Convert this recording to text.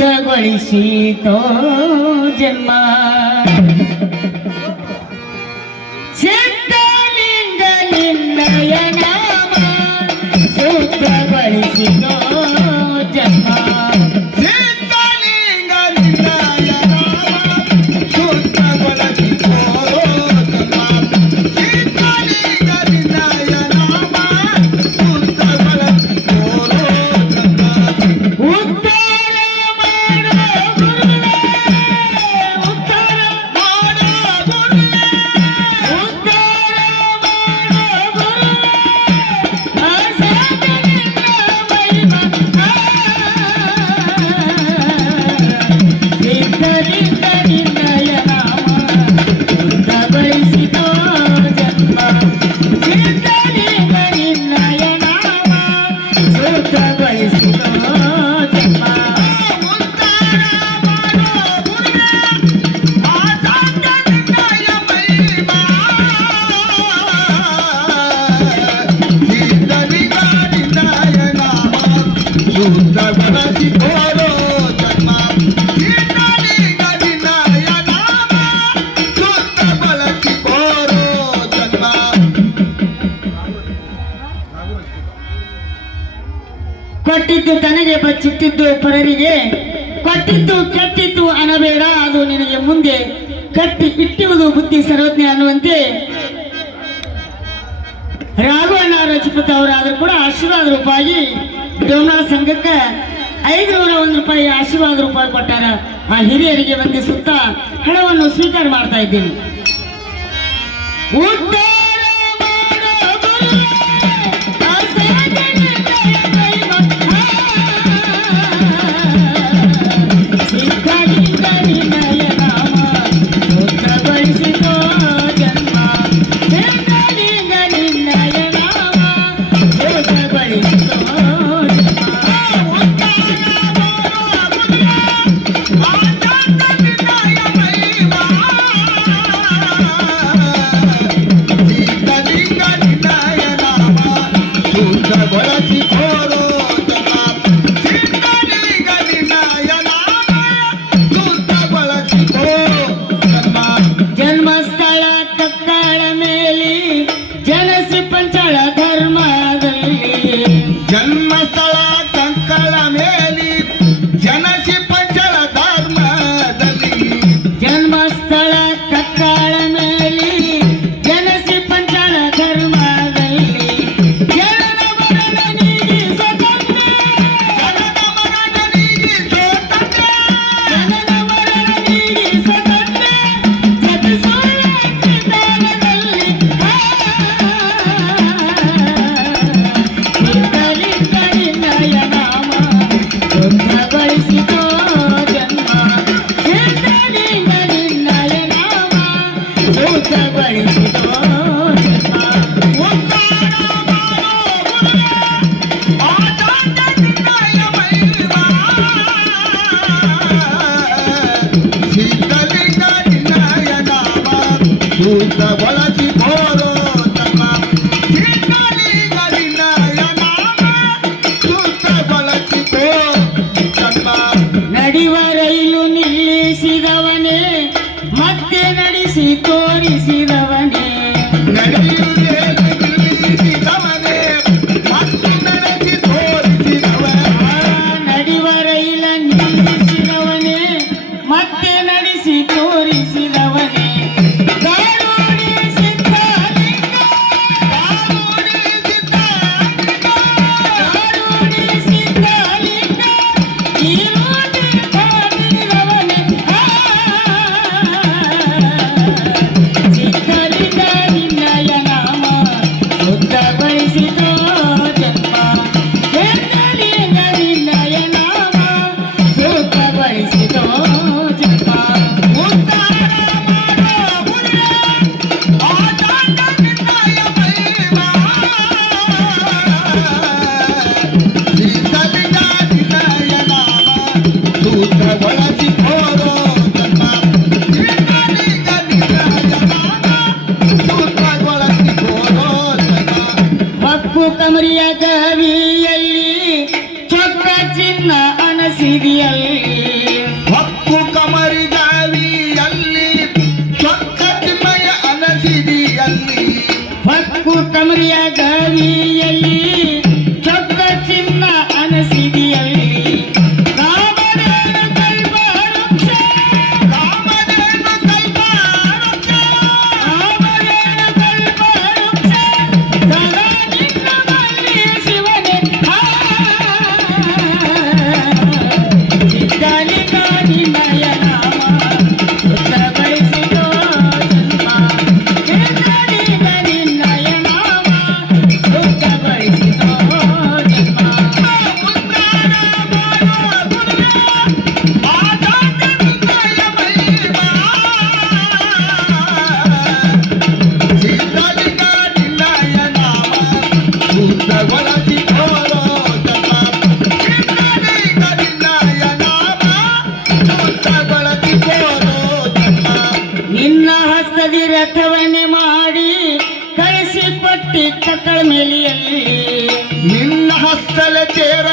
ಶುದ್ಧಗೊಳಿಸಿತೋ ಜನ್ಮ ಸಿದ್ಧಲಿಂಗ ನಿನ್ನಯ ನಾಮ ಶುದ್ಧಗೊಳಿಸಿತೋ ಜನ್ಮ ಸಿದ್ಧಲಿಂಗ ನಿನ್ನಯ ನಾಮ ಶುದ್ಧಗೊಳಿಸಿತೋ ಜನ್ಮ ಸಿದ್ಧಲಿಂಗ ನಿನ್ನಯ ನಾಮ ಶುದ್ಧಗೊಳಿಸಿತೋ ಜನ್ಮ ಉದ್ಧಾರ ಮಾಡೋ ಗುರುವೇ ಉದ್ಧಾರ ಮಾಡೋ ಗುರುವೇ ಉದ್ಧಾರ ಮಾಡೋ ಗುರುವೇ ಅಸಾಧನೆಯ ಮಹಿಮಾ ಸಿದ್ಧಲಿಂಗ ನಿನ್ನಯ ನಾಮ ಶುದ್ಧಗೊಳಿಸಿತೋ ಜನ್ಮ ಸಿದ್ಧಲಿಂಗ ನಿನ್ನಯ ನಾಮ ಶುದ್ಧಗೊಳಿಸಿತೋ ಜನ್ಮ ಉದ್ಧಾರ ಮಾಡೋ ಗುರುವೇ ಅಸಾಧನೆಯ ಮಹಿಮಾ ಸಿದ್ಧಲಿಂಗ ನಿನ್ನಯ ನಾಮ ಶುದ್ಧಗೊಳಿಸಿತೋ ಜನ್ಮ ಸಿದ್ಧಲಿಂಗ ನಿನ್ನಯ ನಾಮ ಶುದ್ಧಗೊಳಿಸಿತೋ ಜನ್ಮ ಕೊಟ್ಟಿದ್ದು ತನಗೆ ಬಚ್ಚಿಟ್ಟಿದ್ದು ಪರರಿಗೆ ಕೊಟ್ಟಿದ್ದು ಕೆಟ್ಟಿದ್ದು ಅನ್ನಬೇಡ ಅದು ನಿನಗೆ ಮುಂದೆ ಕಟ್ಟಿ ಇಟ್ಟುವುದು ಬುದ್ಧಿ ಸರ್ವಜ್ಞ ಅನ್ನುವಂತೆ ರಾಘವಣ್ಣ ರಜಪೂತ್ ಅವರಾದ್ರೂ ಕೂಡ ಆಶೀರ್ವಾದ ರೂಪಾಯಿ ಡೋಮ್ನಾ ಸಂಘಕ್ಕೆ 501 ರೂಪಾಯಿ ಆಶೀರ್ವಾದ ರೂಪಾಯಿ ಕೊಟ್ಟಾರ. ಆ ಹಿರಿಯರಿಗೆ ವಂದಿಸುತ್ತಾ ಹಣವನ್ನು ಸ್ವೀಕಾರ ಮಾಡ್ತಾ ಇದ್ದೀನಿ. ಉದ್ಧಾರ ಮಾಡೋ ಗುರುವೇ, ಅಸಾಧನೆಯ ಮಹಿಮಾ. ಸಿದ್ಧಲಿಂಗ ನಿನ್ನಯ ನಾಮ ಶುದ್ಧಗೊಳಿಸಿತೋ ಜನ್ಮ ಸಿದ್ಧಲಿಂಗ ನಿನ್ನಯ ನಾಮ ಶುದ್ಧಗೊಳಿಸಿತೋ ಜನ್ಮ ಜನ್ಮಸ್ಥಳ ಕಕ್ಕಳ ಮೇಲೆ ಜನಸಿ ಪಂಚಳ ಧರ್ಮದಲ್ಲಿ ಜನ್ಮಸ್ಥಳ ಕಂಕಳ ಮೇಲಿ ಜನಸಿ ಪಂಚಳ ಧರ್ಮದಲ್ಲಿ ಜನ್ಮಸ್ಥಳ ಕಕ್ಕಳ ಮೇಲೆ ಜನಸಿ ಪಂಚಳ ಧರ್ಮದಲ್ಲಿ ಜನನ ಮರಣ ನೀಗಿಸದಂತೆ ಜನನ ಮರಣ ನೀಗಿಸದಂತೆ ಜನನ ಮರಣ ನೀಗಿಸದಂತೆ ಜಪಿಸೋಣ ತ್ರಿದಾನದಲ್ಲಿ ಸಿದ್ಧಲಿಂಗ ನಿನ್ನಯ ನಾಮ ಶುದ್ಧಗೊಳಿಸಿತೋ ಜನ್ಮ ಸಿದ್ಧಲಿಂಗ ನಿನ್ನಯ ನಾಮ ಶುದ್ಧಗೊಳಿಸಿತೋ ಜನ್ಮ ಉದ್ಧಾರ ಮಾಡೋ ಗುರುವೇ ಆಚಾರ್ಯ ಮಹಿಮಾ ಸಿದ್ಧಲಿಂಗ ನಿನ್ನಯ ನಾಮ ಶುದ್ಧಗೊಳಿಸಿತೋ ಜನ್ಮ ಸಿದ್ಧಲಿಂಗ ನಿನ್ನಯ ನಾಮ ಶುದ್ಧಗೊಳಿಸಿತೋ ಜನ್ಮ ನಡೆಯುವ ರೈಲು ನಿಲ್ಲಿಸಿದವನೇ ಮತ್ತೆ ನಡೆಸಿ ತೋರಿಸಿದವನೇ ನಡೆಯುವುದೇ ನಿಲ್ಲಿಸಿದವನೇ ಮತ್ತು ನಡೆಸಿ ತೋರಿಸಿದವನೇ ನಡೆಯುವ ರೈಲ ನಿಲ್ಲಿಸಿದವನೇ ಮತ್ತೆ ನಡೆಸಿ ತೋರಿಸಿದವನೇ ದಾರುಡಿ ಸಿದ್ಧಲಿಂಗ ದಾರುಡಿ ಸಿದ್ಧಲಿಂಗ ಈ ರೂಟಿ ಕಾದಿರವನೇ ಸಿದ್ಧಲಿಂಗ ನಿನ್ನಯ ನಾಮ ನುಡಿಯ ಗವಿಯಲ್ಲಿ ಚೊಕ್ಕ ಚಿನ್ನ ಅನಸಿದಿಯಲ್ಲಿ ರಾಮದೇನು ಕಲ್ಪ ವೃಕ್ಷ ರಾಮದೇನು ಕಲ್ಪ ವೃಕ್ಷ ರಾಮದೇನು ಕಲ್ಪ ವೃಕ್ಷ ಸದಾ ನಿನ್ನ ಬಲ್ಲಿ ಶಿವನೇ ಸಿದ್ಧಲಿಂಗ ನಿನ್ನಯ ನಾಮ ಶುದ್ಧ ಬಯಸಿದೋ ಜನ್ಮ ಸಿದ್ಧಲಿಂಗ ನಿನ್ನಯ ನಾಮ ಶುದ್ಧ ಬಯಸಿದೋ ಜನ್ಮ ಉದ್ಧಾರ ಮಾಡುವ ಗುರುವೇ ಆಗಾಗ ನಿನ್ನಯ ಮಹಿಮಾ ಸಿದ್ಧಲಿಂಗ ನಿನ್ನಯ ನಾಮ ಶುದ್ಧಗೊಳಿಸಿದೋ ಜನ್ಮ ಸಿದ್ಧಲಿಂಗ ನಿನ್ನಯ ನಾಮ ಶುದ್ಧಗೊಳಿಸಿದೋ ಜನ್ಮ ನಿನ್ನ ಹಸ್ತದಿ ರಥವನ್ನೇ ಮಾಡಿ ಕಳಿಸಿ ಪಟ್ಟಿ ಕಕ್ಕಳ ಮೇಲಿಯಲ್ಲಿ ನಿನ್ನ ಹಸ್ತಲ ಚೇರ